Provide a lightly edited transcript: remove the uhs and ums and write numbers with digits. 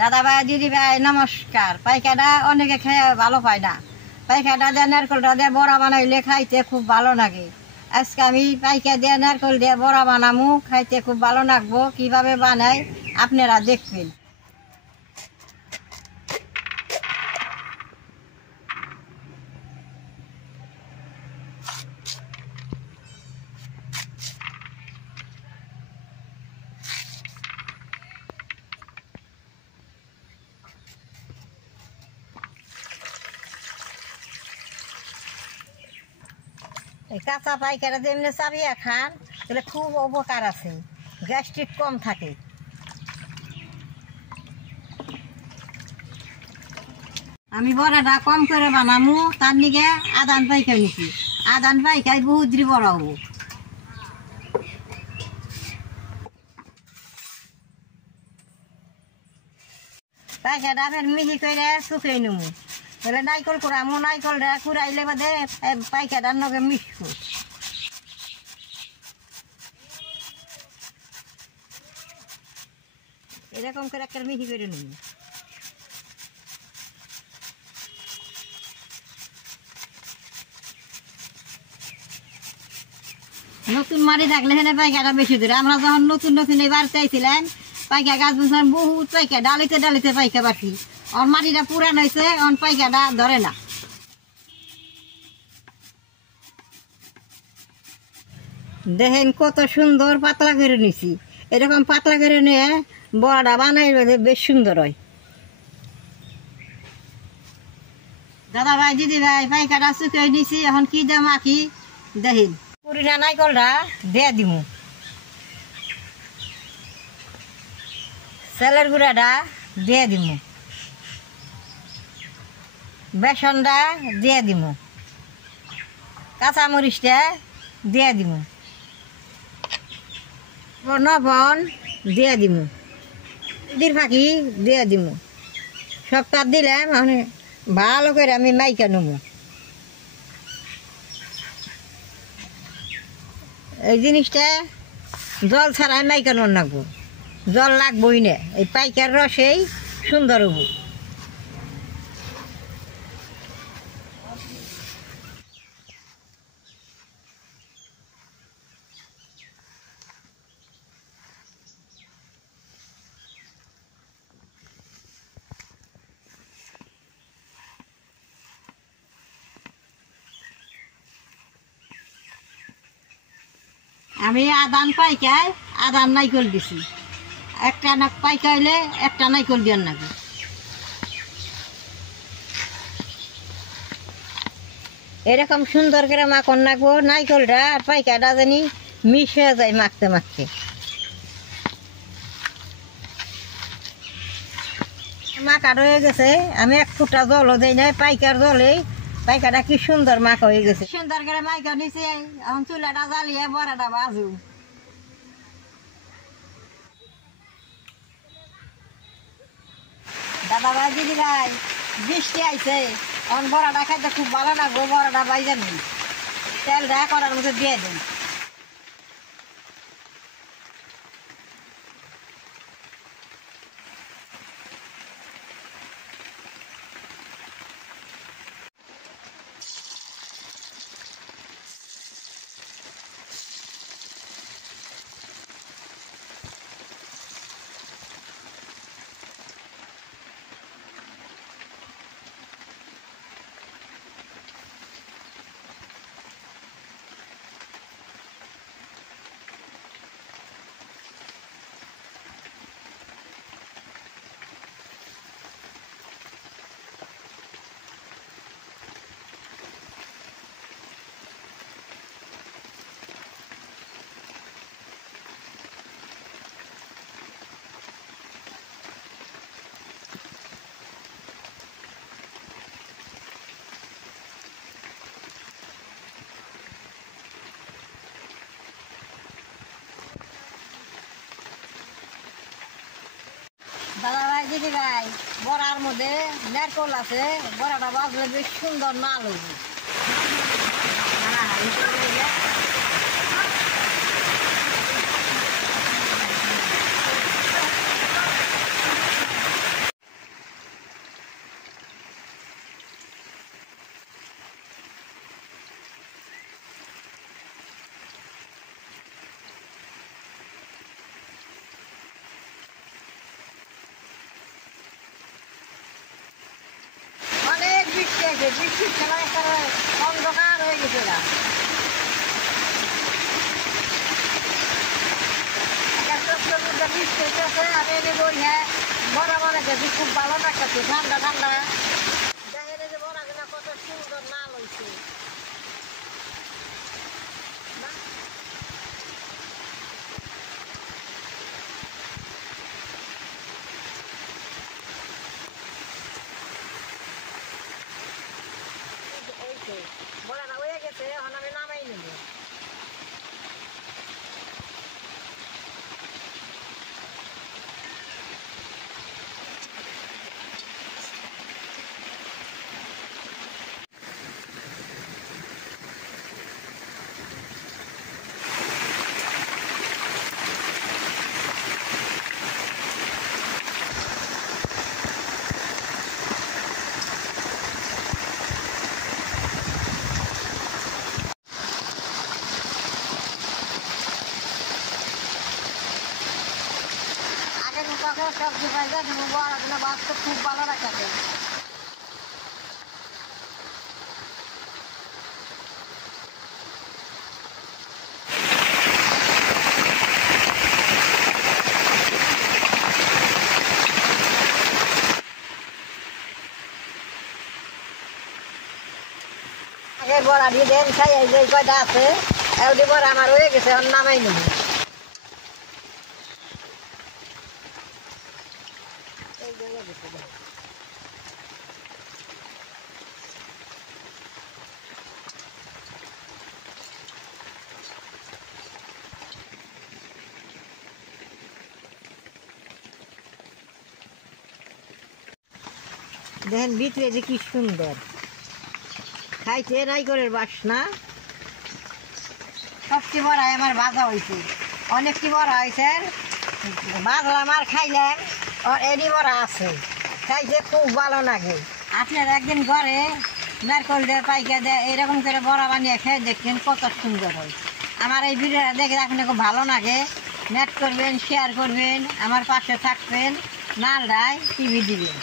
দাদা ভাই দিদি ভাই নমস্কার। পাইকাটা অনেকে খেয়ে ভালো পায় না। পাইকাটা দিয়ে নারকেলটা দিয়ে বড়া বানাইলে খাইতে খুব ভালো লাগে। আজকে আমি পাইকা দিয়ে নারকেল দিয়ে বড়া বানামু, খাইতে খুব ভালো লাগবো। কিভাবে বানাই আপনারা দেখবেন। কাঁচা পাইকারা যেমনি চাবিয়া খান তাহলে খুব উপকার আছে, গ্যাস্ট্রিক কম থাকে। আমি বড়াটা কম করে বানামু, তার নিকে আদান পাইকাই নিছি। আদান পাইকাই বহুত দিন বড় হবো। পাইকাটা আমি মিহি করে শুকিয়ে নেবো। তাহলে নাইকল কুড়ামো, নাইকলটা কুড়াইলে বাদে পাইকাটার নগে মিশবো। এরকম করে একটা মিহি করে নেব। নতুন মাটি থাকলে হেনে পাইকাটা বেশি দূরে। আমরা যখন নতুন নতুন এই বাড়িতে আইছিলাম, পাইকা গাছ বুঝলাম বহুত পাইকা, ডালিতে ডালিতে পাইকা বাড়ি। ওর মাটিটা পুরান হয়েছে, ওর পাইকাটা ধরে না। দেখেন কত সুন্দর পাতলা করে নিছি। এরকম পাতলা করে নিয়ে বড়াটা বানাইলে বেশ সুন্দর হয়। দাদা ভাই দিদি ভাই পাইকাটা শুকিয়ে নিছি, এখন কি দাম আঁকি দেখেন। পুরিনা নাইকলটা দিয়ে দিমু, চালের গুঁড়াটা দিয়ে দিমু, বেসনটা দিয়ে দিমু, কাঁচামরিচটা দিয়ে দিমু, লবণ দিয়ে দিমু, দির ফাঁকি দিয়ে দিমু। সবটা দিলাম, মানে ভালো করে আমি মাইকা নেবো। এই জিনিসটা জল ছাড়াই মাইকানোর লাগবো, জল লাগবই না। এই পাইকার রসেই সুন্দর হবো। আমি আদান পাইকাই আদান নাইকল দিছি। একটা না পাইকাইলে একটা নাইকল দিয়ার নাকি। এরকম সুন্দর করে মাখন নাকবো, নাইকলটা আর পাইকাটা জানি মিশ হয়ে যায় মাখতে মাখতে। মাখা রয়ে গেছে, আমি এক ফুটা জলও দেই নাই, পাইকার জলেই পাইকাটা কি সুন্দর মাখা হয়ে গেছে। সুন্দর করে মাইকা নিছি, এখন চুলাটা জ্বালিয়ে বড়াটা ভাজু। দাদা ভাই দিদি ভাই বৃষ্টি আইছে, এখন বড়াটা খাইতে খুব ভালো লাগবো। বড়াটা বাইজা নিই, তেলটা করার মধ্যে দিয়ে দিই। দাদা ভাই দিদি ভাই বড়ার মধ্যে নারকল আছে, বড়াটা বাজলে বেশ সুন্দর নাল হবে। হয়েছে, বৃষ্টির সময় একটা অন্ধকার হয়ে গেছে না। বৃষ্টি হইতেছে, আমি এনে বই হ্যাঁ বড়া বানাইতেছি, খুব ভালো লাগতেছে, ঠান্ডা ঠান্ডা। দেখেন এই যে বড়াগুলো কত সুন্দর নাল হয়েছে। বড়াটা হয়ে গেছে, এখন আমি নামাই নেব। সবজি পাইলে বড়াগুলো বাঁচতে খুব ভালো লাগছে। আগে বড়া দিয়ে দেন খাই, এই যে কয়টা আছে এটি বড়া আমার হয়ে গেছে, এখন নামাই নেব। দেখেন ভিতরে যে কি সুন্দর, খাইছে নাইকরের বাসনা। সবটি বড়াই আমার ভাজা হয়েছে, অনেকটি বড়া হয়েছে, ভাজলাম আর খাইলাম। আর এডি বড়া আছে, খাইছে খুব ভালো লাগে। আপনার একদিন ঘরে নারকল দিয়ে পাইকা দেয় এরকম করে বড়া বানিয়ে খেয়ে দেখবেন কত সুন্দর হয়। আমার এই ভিডিওটা দেখে আপনাকে খুব ভালো লাগে, নেট করবেন, শেয়ার করবেন, আমার পাশে থাকবেন, নালডায় টিভি দিবেন।